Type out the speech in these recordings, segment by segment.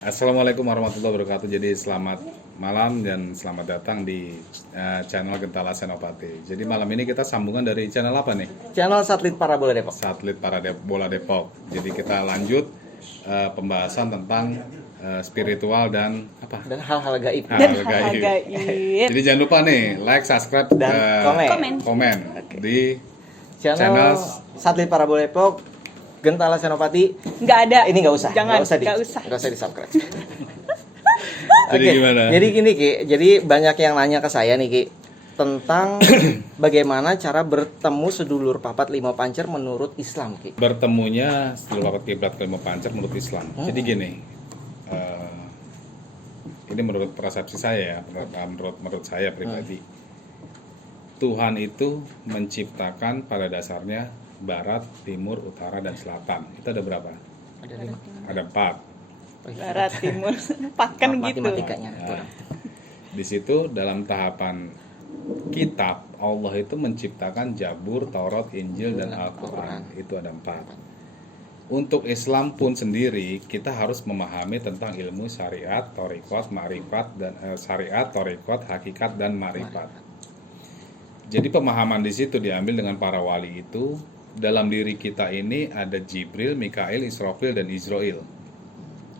Assalamualaikum warahmatullahi wabarakatuh. Jadi selamat malam dan selamat datang di channel Gentala Senopati. Jadi malam ini kita sambungan dari channel apa nih? Channel Satelit Parabola Depok. Satelit Parabola Depok. Jadi kita lanjut pembahasan tentang spiritual dan apa? Dan hal-hal gaib. Hal gaib. Jadi jangan lupa nih like, subscribe Dan komen di Channel Satelit Parabola Depok, Gentala Senopati. Nggak ada. Ini nggak usah. Jangan. Nggak usah di subscribe. Jadi gimana? Jadi gini Ki. Jadi banyak yang nanya ke saya nih Ki tentang bagaimana cara bertemu sedulur papat lima pancer menurut Islam Ki. Bertemunya sedulur papat kiblat kelima pancer menurut Islam. Jadi gini, ini menurut persepsi saya ya, menurut saya pribadi. Tuhan itu menciptakan pada dasarnya barat, timur, utara, dan selatan. Itu ada berapa? Ada 5. Ada 4. Barat, timur, empat kan gitu. Matematikanya. Nah, di situ dalam tahapan kitab Allah itu menciptakan Jabur, Taurat, Injil, dan Al-Quran. Itu ada 4. Untuk Islam pun sendiri kita harus memahami tentang ilmu syariat, thariqat, ma'rifat, dan syariat, thariqat, hakikat, dan ma'rifat. Jadi pemahaman di situ diambil dengan para wali itu. Dalam diri kita ini ada Jibril, Mikail, Israfil, dan Israel.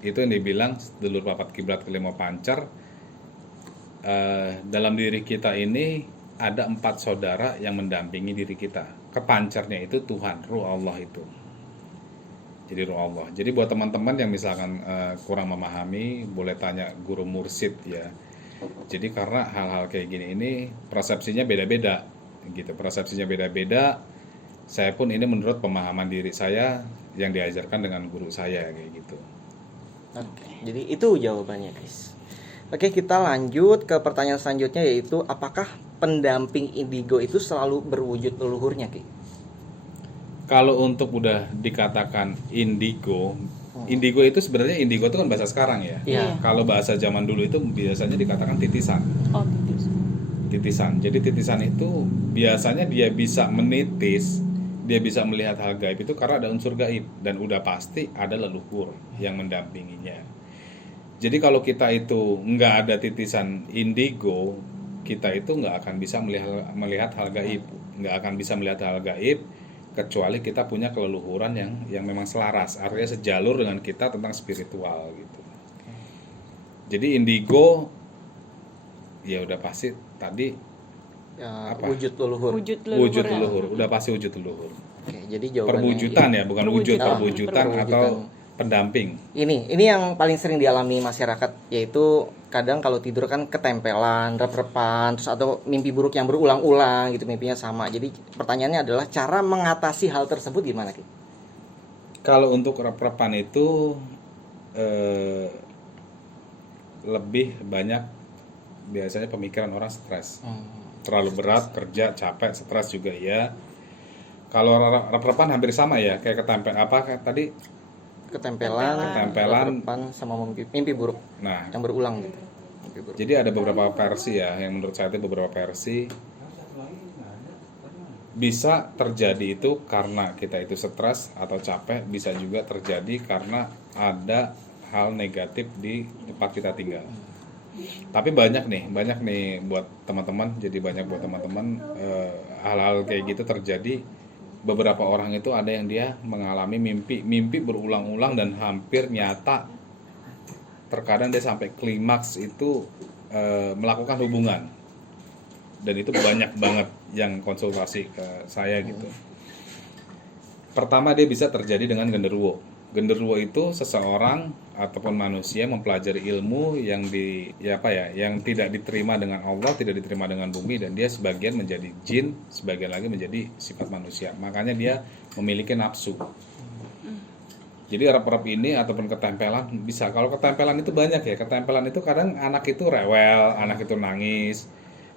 Itu yang dibilang sedulur papat kiblat kelima pancer. Dalam diri kita ini ada 4 saudara yang mendampingi diri kita. Kepancernya itu Tuhan, Ruh Allah itu. Jadi Ruh Allah. Jadi buat teman-teman yang misalkan kurang memahami, boleh tanya guru mursyid ya. Jadi karena hal-hal kayak gini ini persepsinya beda-beda, gitu. Persepsinya beda-beda. Saya pun ini menurut pemahaman diri saya yang diajarkan dengan guru saya kayak gitu. Oke, jadi itu jawabannya guys. Oke, kita lanjut ke pertanyaan selanjutnya, yaitu apakah pendamping indigo itu selalu berwujud leluhurnya Ki? Kalau untuk udah dikatakan indigo, indigo itu sebenarnya indigo itu kan bahasa sekarang ya. Iya. Kalau bahasa zaman dulu itu biasanya dikatakan titisan. Oh, titis. Titisan. Jadi titisan itu biasanya dia bisa menitis, dia bisa melihat hal gaib itu karena ada unsur gaib dan udah pasti ada leluhur yang mendampinginya. Jadi kalau kita itu nggak ada titisan indigo, kita itu nggak akan bisa melihat hal gaib, nggak akan bisa melihat hal gaib kecuali kita punya keleluhuran yang memang selaras, artinya sejalur dengan kita tentang spiritual gitu. Jadi indigo ya udah pasti tadi apa? Wujud leluhur. Wujud leluhur, udah pasti wujud leluhur. Oke, jadi jawabannya Perwujudan ya, bukan wujud, perwujudan atau pendamping. Ini yang paling sering dialami masyarakat, yaitu kadang kalau tidur kan ketempelan, rep-repan, terus atau mimpi buruk yang berulang-ulang gitu, mimpinya sama. Jadi pertanyaannya adalah cara mengatasi hal tersebut gimana Ki? Kalau untuk rep-repan itu lebih banyak biasanya pemikiran orang stres. Terlalu berat, kerja, capek, stres juga ya. Kalau rep-repan hampir sama ya, kayak tadi Ketempelan, rep-repan sama mimpi buruk. Nah, yang berulang gitu. Mimpi buruk. jadi ada beberapa versi ya, yang menurut saya itu beberapa versi bisa terjadi itu karena kita itu stres atau capek, bisa juga terjadi karena ada hal negatif di tempat kita tinggal. Tapi banyak nih buat teman-teman, jadi banyak buat teman-teman hal-hal kayak gitu terjadi. Beberapa orang itu ada yang dia mengalami mimpi berulang-ulang dan hampir nyata. Terkadang dia sampai klimaks itu melakukan hubungan. Dan itu banyak banget yang konsultasi ke saya gitu. Pertama dia bisa terjadi dengan genderuwo. Genderuwo itu seseorang ataupun manusia mempelajari ilmu yang yang tidak diterima dengan Allah, tidak diterima dengan bumi, dan dia sebagian menjadi jin, sebagian lagi menjadi sifat manusia. Makanya dia memiliki nafsu. Jadi rep-rep ini ataupun ketempelan bisa. Kalau ketempelan itu banyak ya. Ketempelan itu kadang anak itu rewel, anak itu nangis.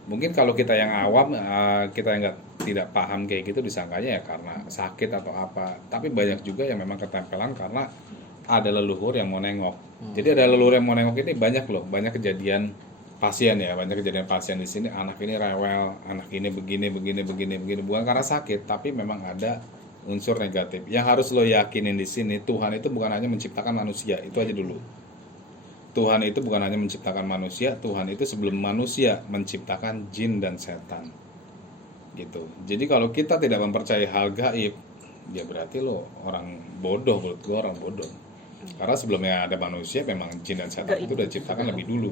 Mungkin kalau kita yang awam, kita yang tidak paham kayak gitu disangkanya ya karena sakit atau apa. Tapi banyak juga yang memang ketempelan karena ada leluhur yang mau nengok. Jadi ada leluhur yang mau nengok ini banyak loh, banyak kejadian pasien ya, banyak kejadian pasien di sini, anak ini rewel, anak ini begini, bukan karena sakit, tapi memang ada unsur negatif. Yang harus lo yakinin di sini, Tuhan itu bukan hanya menciptakan manusia, itu aja dulu. Tuhan itu bukan hanya menciptakan manusia, Tuhan itu sebelum manusia menciptakan jin dan setan. Gitu. Jadi kalau kita tidak mempercayai hal gaib, ya berarti lo orang bodoh, menurut gue orang bodoh. Karena sebelumnya ada manusia, memang jin dan setan itu udah diciptakan lebih dulu.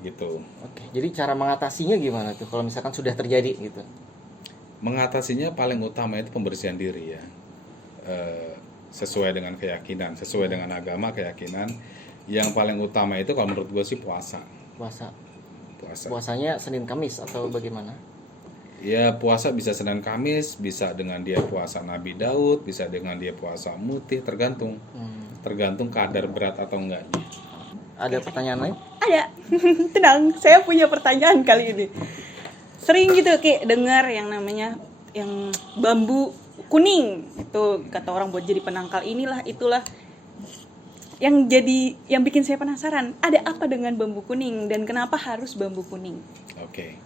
Gitu. Oke, jadi cara mengatasinya gimana tuh kalau misalkan sudah terjadi gitu? Mengatasinya paling utama itu pembersihan diri ya. Sesuai dengan keyakinan, sesuai dengan agama, keyakinan. Yang paling utama itu kalau menurut gue sih puasa. Puasa. Puasa. Puasanya Senin Kamis atau bagaimana? Ya puasa bisa Senin Kamis, bisa dengan dia puasa Nabi Daud, bisa dengan dia puasa mutih, tergantung. Tergantung kadar berat atau enggaknya. Ada pertanyaan lain? Ada. Tenang, saya punya pertanyaan kali ini. Sering gitu kayak dengar yang namanya yang bambu kuning itu kata orang buat jadi penangkal inilah itulah. Yang bikin saya penasaran, ada apa dengan bambu kuning dan kenapa harus bambu kuning? Oke.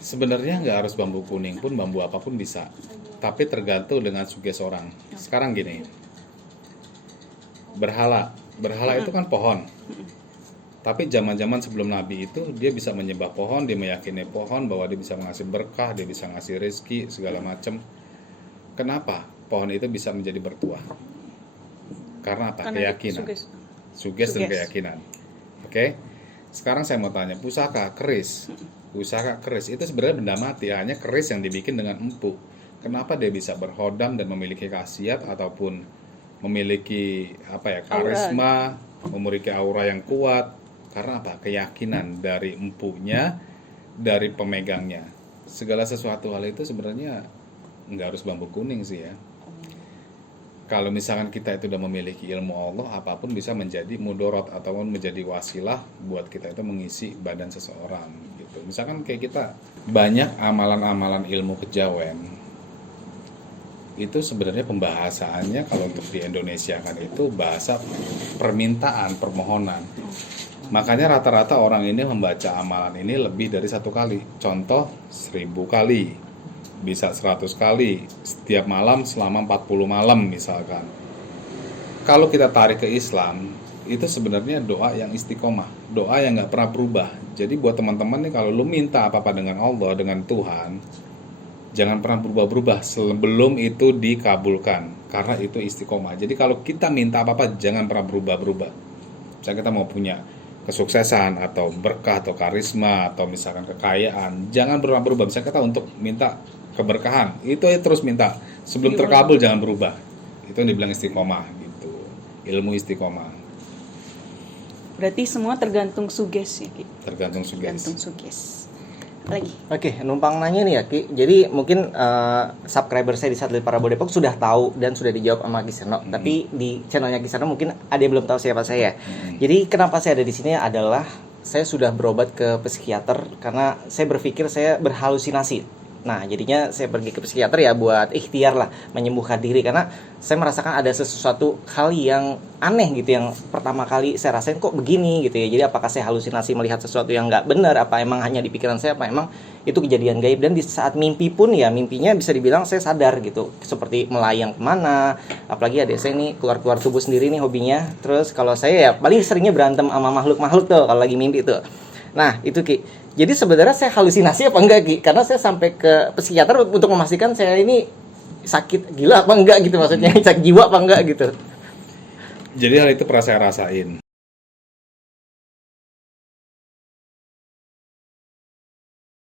Sebenarnya nggak harus bambu kuning pun, bambu apapun bisa. Tapi tergantung dengan suges orang. Sekarang gini. Berhala itu kan pohon. Tapi zaman-zaman sebelum Nabi itu dia bisa menyembah pohon, dia meyakini pohon bahwa dia bisa ngasih berkah, dia bisa ngasih rezeki segala macam. Kenapa pohon itu bisa menjadi bertuah? Karena apa? Karena Keyakinan. Suges dan keyakinan. Oke. Sekarang saya mau tanya, pusaka keris itu sebenarnya benda mati, hanya keris yang dibikin dengan empu. Kenapa dia bisa berhodam dan memiliki khasiat ataupun memiliki karisma, memiliki aura yang kuat? Karena apa? Keyakinan dari empunya, dari pemegangnya. Segala sesuatu hal itu sebenarnya nggak harus bambu kuning sih ya. Kalau misalkan kita itu udah memiliki ilmu Allah, apapun bisa menjadi mudorot ataupun menjadi wasilah buat kita itu mengisi badan seseorang gitu. Misalkan kayak kita banyak amalan-amalan ilmu kejawen itu sebenarnya pembahasannya kalau untuk di Indonesia kan itu bahasa permintaan, permohonan. Makanya rata-rata orang ini membaca amalan ini lebih dari 1 kali. Contoh 1000 kali. Bisa 100 kali setiap malam selama 40 malam misalkan. Kalau kita tarik ke Islam, itu sebenarnya doa yang istiqomah, doa yang nggak pernah berubah. Jadi buat teman-teman nih, kalau lu minta apa-apa dengan Allah, dengan Tuhan, jangan pernah berubah-berubah sebelum itu dikabulkan, karena itu istiqomah. Jadi kalau kita minta apa-apa, jangan pernah berubah-berubah. Misalnya kita mau punya kesuksesan atau berkah atau karisma atau misalkan kekayaan, jangan pernah berubah. Misalnya kita untuk minta keberkahan, itu ya terus minta sebelum terkabul, jangan berubah. Itu yang dibilang istiqomah gitu, ilmu istiqomah. Berarti semua tergantung suges ya Ki? Tergantung suges. Tergantung suges. Lagi. Oke, numpang nanya nih ya Ki. Jadi mungkin subscriber saya di Satelit Parabol Depok sudah tahu dan sudah dijawab sama Giseno. Tapi di channelnya Giseno mungkin ada yang belum tahu siapa saya. Jadi kenapa saya ada di sini adalah saya sudah berobat ke psikiater karena saya berpikir saya berhalusinasi. Nah, jadinya saya pergi ke psikiater ya buat ikhtiar lah menyembuhkan diri karena saya merasakan ada sesuatu hal yang aneh gitu yang pertama kali saya rasain kok begini gitu ya. Jadi apakah saya halusinasi melihat sesuatu yang nggak benar, apa emang hanya di pikiran saya, apa emang itu kejadian gaib. Dan di saat mimpi pun ya mimpinya bisa dibilang saya sadar gitu, seperti melayang kemana. Apalagi adik saya ini keluar-keluar tubuh sendiri nih hobinya. Terus kalau saya ya paling seringnya berantem sama makhluk-makhluk tuh kalau lagi mimpi tuh. Nah itu Ki, jadi sebenarnya saya halusinasi apa enggak Ki? Karena saya sampai ke psikiater untuk memastikan saya ini sakit gila apa enggak gitu, maksudnya sakit jiwa apa enggak gitu. Jadi hal itu pernah saya rasain.